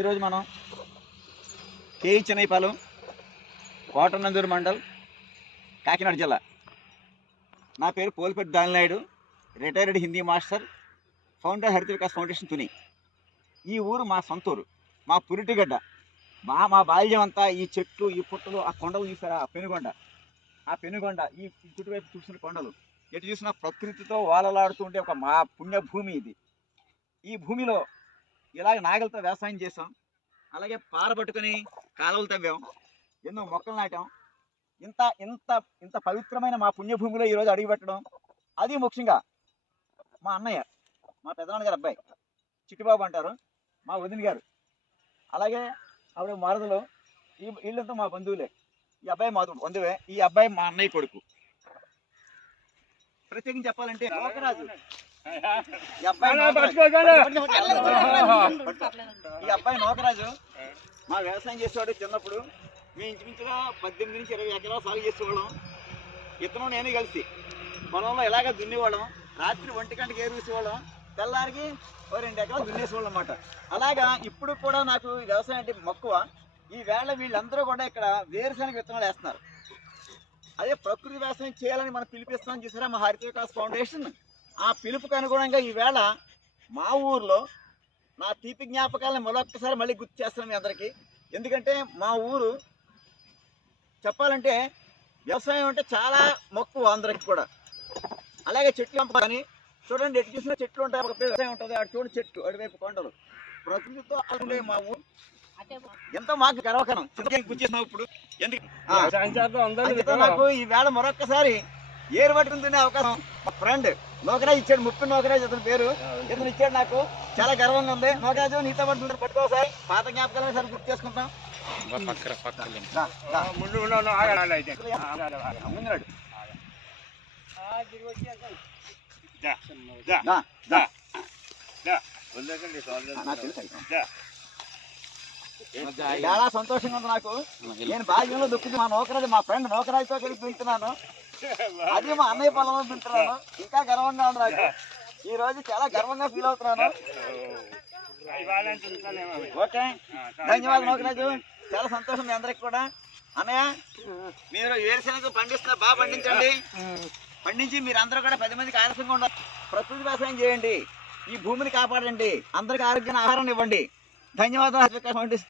ఈరోజు మనం కేఈ చెన్నైపాలెం కోటనందూరు మండల్ కాకినాడ జిల్లా. నా పేరు పోలిపెట్టి దానినాయుడు, రిటైర్డ్ హిందీ మాస్టర్, ఫౌండర్ హరిత వికాస్ ఫౌండేషన్ తుని. ఈ ఊరు మా సొంతూరు, మా పురిటిగడ్డ. మా బాల్యం అంతా ఈ చెట్లు, ఈ పుట్టలు, ఆ కొండలు చూసారా, ఆ పెనుగొండ ఈ చుట్టువైపు చూసిన కొండలు, ఎటు చూసిన ప్రకృతితో వాలలాడుతూ ఉండే ఒక మా పుణ్యభూమి ఇది. ఈ భూమిలో ఇలాగ నాగలతో వ్యవసాయం చేసాం, అలాగే పారబట్టుకొని కాలువలు తవ్వాం, ఎన్నో మొక్కలు నాటాం. ఇంత ఇంత ఇంత పవిత్రమైన మా పుణ్యభూమిలో ఈరోజు అడుగు పెట్టడం, అది ముఖ్యంగా మా అన్నయ్య, మా పెదనాన్నగారు అబ్బాయి చిట్టిబాబు అంటారు, మా వదిన గారు, అలాగే ఆవిడ మరదలు, వీళ్ళంతా మా బంధువులే. ఈ అబ్బాయి మా బంధువే, ఈ అబ్బాయి మా అన్నయ్య కొడుకు. ప్రత్యేకించి చెప్పాలంటే లోకరాజు ఈ అబ్బాయి నోకరాజు మా వ్యవసాయం చేసేవాడు. చిన్నప్పుడు మేము ఇంచుమించుగా 18 నుంచి 20 ఎకరాలు సాగు చేసేవాళ్ళం. ఇతను నేను కలిసి పొలంలో ఇలాగ దున్నేవాళ్ళం. రాత్రి 1 గంటకి ఏరు వేసేవాళ్ళం, తెల్లారికి 2 ఎకరాలు దున్నేసేవాళ్ళం అన్నమాట. అలాగా ఇప్పుడు కూడా నాకు వ్యవసాయం అంటే మక్కువ. ఈ వేళ వీళ్ళందరూ కూడా ఇక్కడ వేరుశనగ విత్తనాలు వేస్తున్నారు. అదే ప్రకృతి వ్యవసాయం చేయాలని మనం పిలిపిస్తామని చూసారా మా హరిత వికాస్ ఫౌండేషన్. ఆ పిలుపుకు అనుగుణంగా ఈవేళ మా ఊర్లో నా తీపి జ్ఞాపకాలను మరొక్కసారి మళ్ళీ గుర్తు చేస్తాను మీ అందరికీ. ఎందుకంటే మా ఊరు చెప్పాలంటే వ్యవసాయం అంటే చాలా మక్కువ అందరికి కూడా. అలాగే చెట్లు కానీ చూడండి, ఎటు చూసిన చెట్లు ఉంటాయి, ఒక వ్యవసాయం ఉంటుంది, అటు చూడండి చెట్లు, అటువైపు కొండలు, ప్రకృతితో అలా మా ఊరు ఎంతో మాకు గర్వకారణం. గుర్తిస్తున్నావు ఇప్పుడు ఎందుకు నాకు ఈ వేళ మరొక్కసారి ఏరు పట్టుకుని తినే అవకాశం మా ఫ్రెండ్ నోకరాజు ఇచ్చాడు. ముప్పి నోకరాజు అతని పేరు, ఇతను ఇచ్చాడు. నాకు చాలా గర్వంగా ఉంది. నోకరాజు నీతో పట్టుకుంటారు, పట్టుకోసారి పాత జ్ఞాపకాలను సరి గుర్తు చేసుకుంటాం. చాలా సంతోషంగా ఉంది నాకు. నేను భాగ్యంలో దుఃఖించి మా నోకరాజు, మా ఫ్రెండ్ నోకరాజుతో కలిసి తింటున్నాను. అది మా అన్నయ్య పొలంలో తింటున్నాను. ఇంకా గర్వంగా ఉంది నాకు. ఈ రోజు చాలా గర్వంగా ఫీల్ అవుతున్నాను. ఓకే, ధన్యవాదాలు నోకరాజు. చాలా సంతోషం మీ అందరికి కూడా. అన్నయ్య, మీరు వేరుశనగ పండిస్తున్నారు, బాగా పండించండి. పండించి మీరు అందరూ కూడా 10 మందికి ఆదర్శంగా ఉండాలి. ప్రకృతి వ్యవసాయం చేయండి, ఈ భూమిని కాపాడండి, అందరికి ఆరోగ్యాన్ని ఆహారాన్ని ఇవ్వండి. ధన్యవాదాలు.